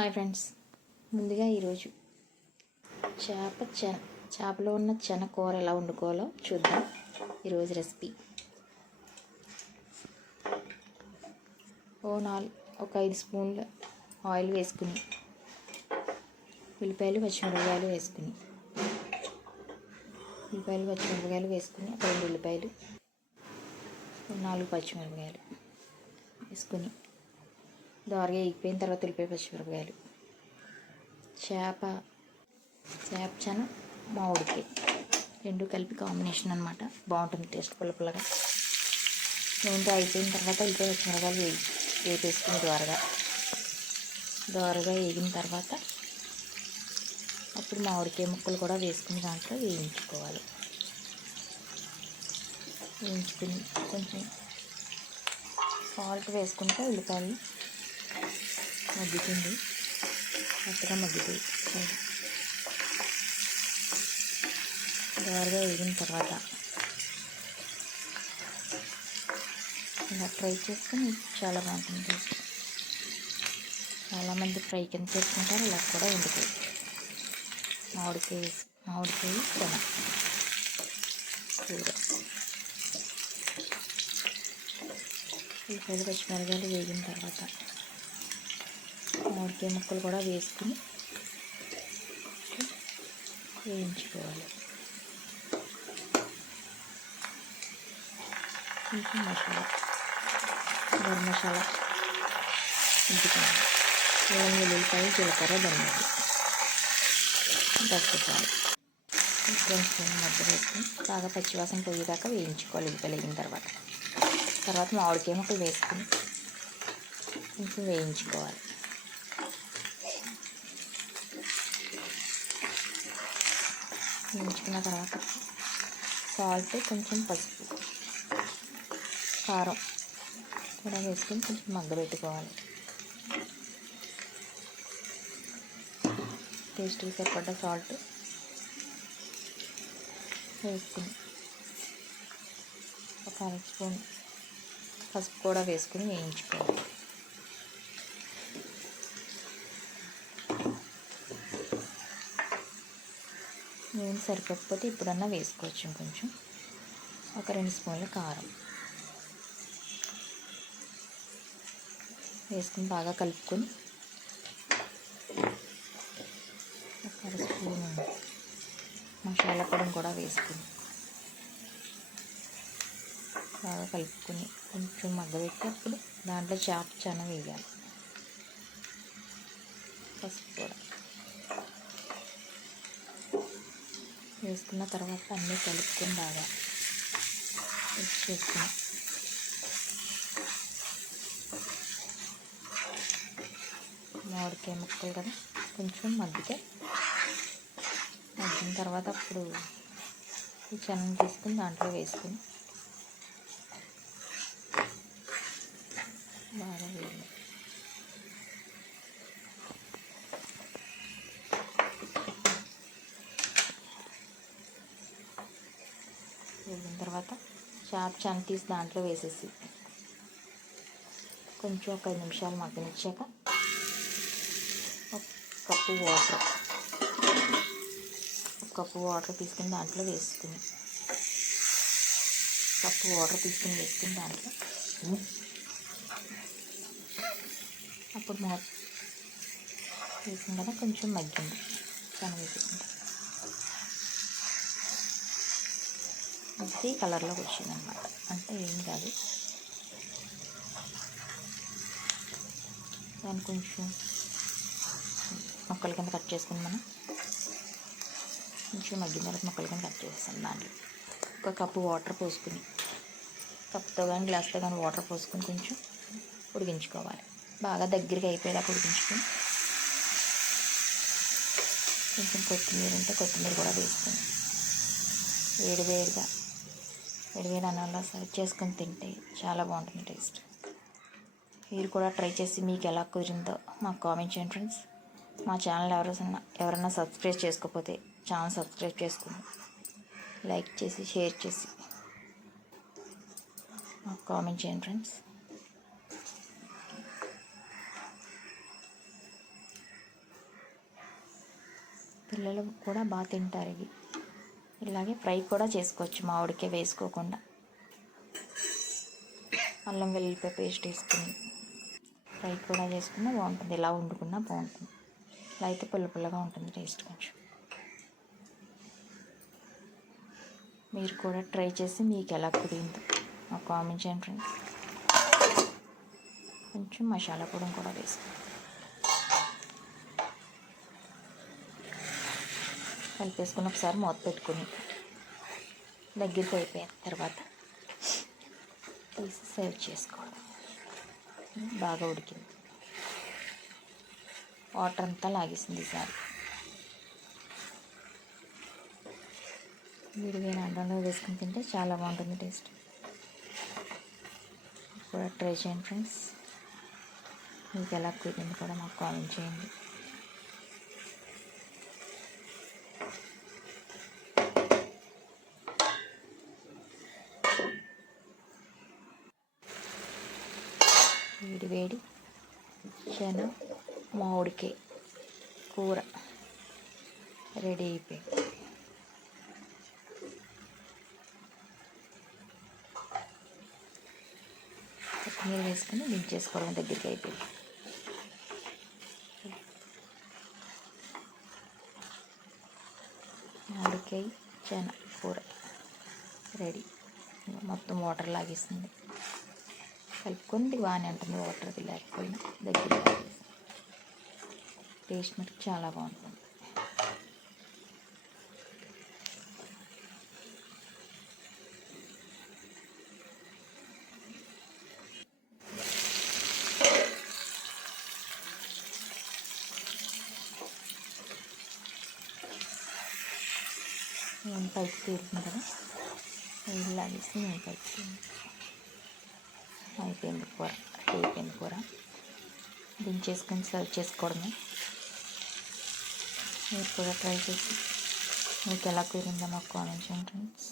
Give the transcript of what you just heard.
Hi friends, ముందుగా ఈరోజు చేపలో ఉన్న చెన కూర ఎలా వండుకోవాలో చూద్దాం. ఈరోజు రెసిపీ ఒక 5 స్పూన్ల ఆయిల్ వేసుకుని ఉల్లిపాయలు పచ్చిమిరపకాయలు వేసుకుని ఒక 2 ఉల్లిపాయలు 4 పచ్చిమిరపకాయలు వేసుకుని దోరగా ఎగిపోయిన తర్వాత ఉల్లిపాయ పచ్చిమిరపకాయలు చేప చెన మామిడికాయ రెండు కలిపి కాంబినేషన్ అనమాట. బాగుంటుంది టేస్ట్ పుల్లపుల్లగా. నూనె అయిపోయిన తర్వాత ఉల్లిపాయ పచ్చిమిరపకాయలు వేపేసుకుని దోరగా వేగిన తర్వాత అప్పుడు మామిడికాయ ముక్కలు కూడా వేసుకుని దాంట్లో వేయించుకోవాలి. వేయించుకుని కొంచెం సాల్ట్ వేసుకుంటే ఉల్లిపాయలు మగ్గుతుంది, మెత్తగా మగ్గుతుంది. దోరగా వేగిన తర్వాత ఇలా ఫ్రై చేసుకుని చాలా బాగుంటుంది టేస్ట్. చాలామంది ఫ్రై కింద చేసుకుంటారు, ఇలా కూడా వండుకోవచ్చు. మామిడికాయ చెన కూర. ఉల్లిపాయలు పచ్చిమిరపకాయలు వేగిన తర్వాత మామిడికాయ ముక్కలు కూడా వేసుకుని వేయించుకోవాలి. కొంచెం గరం మసాలా ఇంచుకోవాలి. వెల్లుల్లిపాయ జీలకర్ర ధనియాలు పసుపుచాలి కొంచెం మధ్య వేసుకుని బాగా పచ్చివాసన పోయేదాకా వేయించుకోవాలి. ఉల్లిపాయలు వేగిన తర్వాత మామిడికాయ ముక్కలు వేసుకుని కొంచెం వేయించుకోవాలి. వేయించుకున్న తర్వాత సాల్ట్, కొంచెం పసుపు, కారం కూడా వేసుకొని కొంచెం మగ్గబెట్టుకోవాలి. టేస్ట్కి సరిపడ్డ సాల్ట్ వేసుకుని ఒక 1 స్పూన్ పసుపు కూడా వేసుకుని వేయించుకోవాలి. నూనె సరిపోకపోతే ఇప్పుడన్నా వేసుకోవచ్చు. కొంచెం ఒక 2 స్పూన్ల కారం వేసుకుని బాగా కలుపుకొని ఒక 1 స్పూన్ మసాలా పొడిని కూడా వేసుకుని బాగా కలుపుకొని కొంచెం మగ్గబెట్టి అప్పుడు దాంట్లో చెన వేయాలి. పసుపు కూడా వేసుకున్న తర్వాత అన్నీ కలుపుకొని బాగా మిక్స్ చేసుకుని మామిడికాయ ముక్కలు కదా కొంచెం మగ్గిన తర్వాత అప్పుడు ఈ చెనని తీసుకుని దాంట్లో వేసుకుని బాగా వేయాలి. వేగిన తర్వాత చెన తీసి దాంట్లో వేసేసి కొంచెం ఒక 5 నిమిషాలు మగ్గనిచ్చాక ఒక కప్పు వాటర్ తీసుకుని దాంట్లో వేసుకుని దాంట్లో అప్పుడు వేసిన కదా కొంచెం మగ్గింది చెన వేసుకుంటాం. ఇది కలర్లోకి వచ్చింది అనమాట. అంటే ఏం కాదు, దాన్ని కొంచెం ముక్కల కింద కట్ చేసుకుని మనం కొంచెం మగ్గిన తర్వాత ముక్కల కింద కట్ చేస్తాం. దాంట్లో ఒక కప్పు వాటర్ పోసుకుని, కప్తో కానీ గ్లాస్తో కానీ వాటర్ పోసుకొని కొంచెం ఉడికించుకోవాలి. బాగా దగ్గరికి అయిపోయేదాకా ఉడికించుకొని కొంచెం కొత్తిమీర ఉంటే కొత్తిమీర కూడా వేసుకొని వేడివేడి అన్నంలో సర్వ్ చేసుకొని తింటే చాలా బాగుంటుంది టేస్ట్. మీరు కూడా ట్రై చేసి మీకు ఎలా కుదిరిందో మాకు కామెంట్ చేయండి ఫ్రెండ్స్. మా ఛానల్ ఎవరైనా సబ్స్క్రైబ్ చేసుకోకపోతే ఛానల్ సబ్స్క్రైబ్ చేసుకుని లైక్ చేసి షేర్ చేసి మాకు కామెంట్ చేయండి ఫ్రెండ్స్. పిల్లలు కూడా బాగా తింటారు ఇవి. ఇలాగే ఫ్రై కూడా చేసుకోవచ్చు మామిడికాయ వేసుకోకుండా. అల్లం వెల్లుల్లిపాయ పేస్ట్ వేసుకుని ఫ్రై కూడా చేసుకున్నా బాగుంటుంది, ఇలా వండుకున్నా బాగుంటుంది. ఇలా అయితే పుల్ల పుల్లగా ఉంటుంది టేస్ట్ కొంచెం. మీరు కూడా ట్రై చేసి మీకు ఎలా కుదిరిందో నాకు కామెంట్ చేయండి ఫ్రెండ్స్. కొంచెం మసాలా పొడి కూడా వేసుకోండి. కలిపేసుకుని ఒకసారి మూత పెట్టుకుని దగ్గరికి అయిపోయిన తర్వాత తీసి సర్వ్ చేసుకోవడం. బాగా ఉడికింది, వాటర్ అంతా లాగేసింది ఈసారి. విడివేడి అన్నంలో వేసుకుని తింటే చాలా బాగుంటుంది టేస్ట్. కూడా ట్రై చేయండి ఫ్రెండ్స్. మీకు ఎలా కుదిరింది కూడా మాకు కామెంట్ చేయండి. వేడి వేడి శనగ మామిడికాయ కూర రెడీ అయిపోయింది. కొత్తిమీర వేసుకొని దించేసుకోవడం, దగ్గరికి అయిపోయింది. మామిడికాయ శనగ కూర రెడీ. మొత్తం వాటర్ లాగేస్తుంది. కలుపుకొని బాగానే ఉంటుంది, వాటర్ది లేకపోయినా దగ్గర. టేస్ట్ మటుకు చాలా బాగుంటుంది. నేను పైకి తీరుతుంది కదా, నీళ్ళు లాగేసి నేను పైకి అయిపోయింది కూర, అయిపోయింది కూర. దించేసుకొని సర్వ్ చేసుకోవడమే. మీరు కూడా ట్రై చేసి మీకు ఎలా కుదిరిందో మాకు కామెంట్ చేయండి ఫ్రెండ్స్.